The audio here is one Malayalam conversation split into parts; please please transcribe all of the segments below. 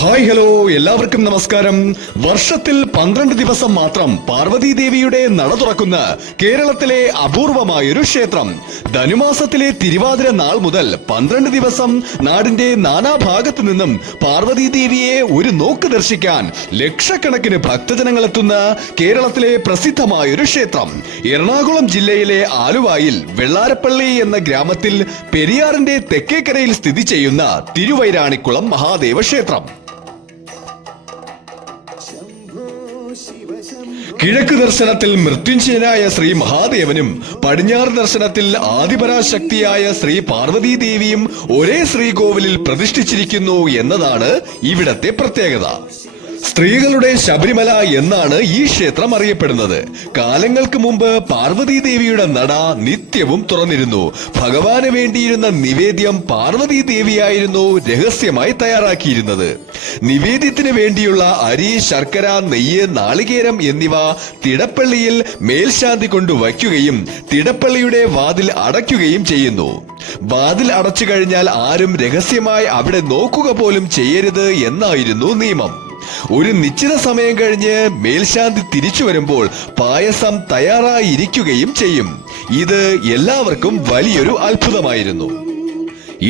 ഹായ് ഹലോ എല്ലാവർക്കും നമസ്കാരം. വർഷത്തിൽ 12 ദിവസം മാത്രം പാർവതി ദേവിയുടെ നട തുറക്കുന്ന കേരളത്തിലെ അപൂർവമായൊരു ക്ഷേത്രം. ധനുമാസത്തിലെ തിരുവാതിര നാൾ മുതൽ 12 ദിവസം നാടിന്റെ നാനാഭാഗത്തു നിന്നും പാർവതി ദേവിയെ ഒരു നോക്ക് ദർശിക്കാൻ ലക്ഷക്കണക്കിന് ഭക്തജനങ്ങൾ എത്തുന്ന കേരളത്തിലെ പ്രസിദ്ധമായൊരു ക്ഷേത്രം. എറണാകുളം ജില്ലയിലെ ആലുവായിൽ വെള്ളാരപ്പള്ളി എന്ന ഗ്രാമത്തിൽ പെരിയാറിന്റെ തെക്കേക്കരയിൽ സ്ഥിതി ചെയ്യുന്ന തിരുവൈരാണിക്കുളം മഹാദേവ ക്ഷേത്രം. കിഴക്ക് ദർശനത്തിൽ മൃത്യുഞ്ജയനായ ശ്രീ മഹാദേവനും പടിഞ്ഞാറ് ദർശനത്തിൽ ആദിപരാശക്തിയായ ശ്രീ പാർവതി ദേവിയും ഒരേ ശ്രീകോവിലിൽ പ്രതിഷ്ഠിച്ചിരിക്കുന്നു എന്നതാണ് ഇവിടത്തെ പ്രത്യേകത. സ്ത്രീകളുടെ ശബരിമല എന്നാണ് ഈ ക്ഷേത്രം അറിയപ്പെടുന്നത്. കാലങ്ങൾക്ക് മുമ്പ് പാർവതി ദേവിയുടെ നട നിത്യവും തുറന്നിരുന്നു. ഭഗവാന് വേണ്ടിയിരുന്ന നിവേദ്യം പാർവതി ദേവിയായിരുന്നു രഹസ്യമായി തയ്യാറാക്കിയിരുന്നത്. നിവേദ്യത്തിന് വേണ്ടിയുള്ള അരി, ശർക്കര, നെയ്യ്, നാളികേരം എന്നിവ തിടപ്പള്ളിയിൽ മേൽശാന്തി കൊണ്ട് വയ്ക്കുകയും തിടപ്പള്ളിയുടെ വാതിൽ അടയ്ക്കുകയും ചെയ്യുന്നു. വാതിൽ അടച്ചു കഴിഞ്ഞാൽ ആരും രഹസ്യമായി അവിടെ നോക്കുക പോലും ചെയ്യരുത് എന്നായിരുന്നു നിയമം. ഒരു നിശ്ചിത സമയം കഴിഞ്ഞ് മേൽശാന്തി തിരിച്ചു വരുമ്പോൾ പായസം തയ്യാറായിരിക്കുകയും ചെയ്യും. ഇത് എല്ലാവർക്കും വലിയൊരു അത്ഭുതമായിരുന്നു.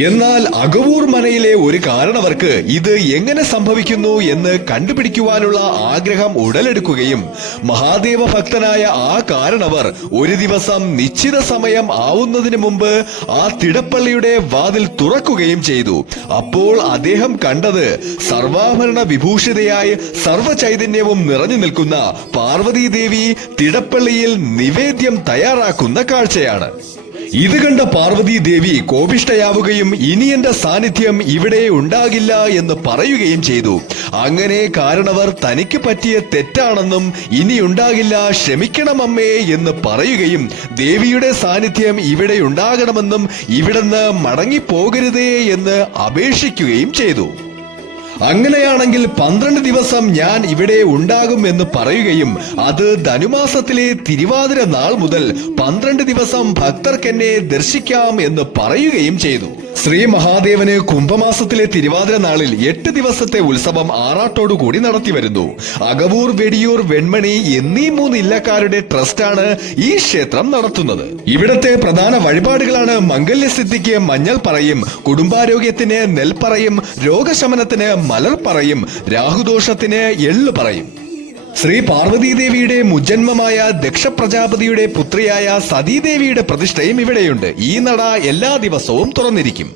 എന്നാൽ അകവൂർ മനയിലെ ഒരു കാരണവർക്ക് ഇത് എങ്ങനെ സംഭവിക്കുന്നു എന്ന് കണ്ടുപിടിക്കുവാനുള്ള ആഗ്രഹം ഉടലെടുക്കുകയും മഹാദേവ ഭക്തനായ ആ കാരണവർ ഒരു ദിവസം നിശ്ചിത സമയം ആവുന്നതിന് മുമ്പ് ആ തിടപ്പള്ളിയുടെ വാതിൽ തുറക്കുകയും ചെയ്തു. അപ്പോൾ അദ്ദേഹം കണ്ടത് സർവാഭരണ വിഭൂഷിതയായി സർവചൈതന്യവും നിറഞ്ഞു നിൽക്കുന്ന പാർവതി ദേവി തിടപ്പള്ളിയിൽ നിവേദ്യം തയ്യാറാക്കുന്ന കാഴ്ചയാണ്. ഇത് കണ്ട പാർവതി ദേവി കോപിഷ്ഠയാവുകയും ഇനി എന്റെ സാന്നിധ്യം ഇവിടെ ഉണ്ടാകില്ല എന്ന് പറയുകയും ചെയ്തു. അങ്ങനെ കാരണവർ തനിക്ക് പറ്റിയ തെറ്റാണെന്നും ഇനി ഉണ്ടാകില്ല, ക്ഷമിക്കണം അമ്മേ എന്ന് പറയുകയും ദേവിയുടെ സാന്നിധ്യം ഇവിടെ ഉണ്ടാകണമെന്നും ഇവിടുന്ന് മടങ്ങിപ്പോകരുതേ എന്ന് അപേക്ഷിക്കുകയും ചെയ്തു. അങ്ങനെയാണെങ്കിൽ 12 ദിവസം ഞാൻ ഇവിടെ ഉണ്ടാകും എന്ന് പറയുകയും അത് ധനുമാസത്തിലെ തിരുവാതിര നാൾ മുതൽ 12 ദിവസം ഭക്തർക്കെന്നെ ദർശിക്കാം എന്ന് പറയുകയും ചെയ്തു. ശ്രീ മഹാദേവന് കുംഭമാസത്തിലെ തിരുവാതിര നാളിൽ 8 ദിവസത്തെ ഉത്സവം ആറാട്ടോടുകൂടി നടത്തിവരുന്നു. അകവൂർ, വെടിയൂർ, വെൺമണി എന്നീ 3 ഇല്ലക്കാരുടെ ട്രസ്റ്റാണ് ഈ ക്ഷേത്രം നടത്തുന്നത്. ഇവിടത്തെ പ്രധാന വഴിപാടുകളാണ് മംഗല്യസിദ്ധിക്ക് മഞ്ഞൾ പറയും, കുടുംബാരോഗ്യത്തിന് നെൽപ്പറയും, രോഗശമനത്തിന് മലർ പറയും, രാഹുദോഷത്തിന് എള്ളു പറയും. ശ്രീ പാർവതി ദേവിയുടെ മുജന്മമായ ദക്ഷ പ്രജാപതിയുടെ പുത്രിയായ സതീദേവിയുടെ പ്രതിഷ്ഠയും ഇവിടെയുണ്ട്. ഈ നട എല്ലാ ദിവസവും തുറന്നിരിക്കും.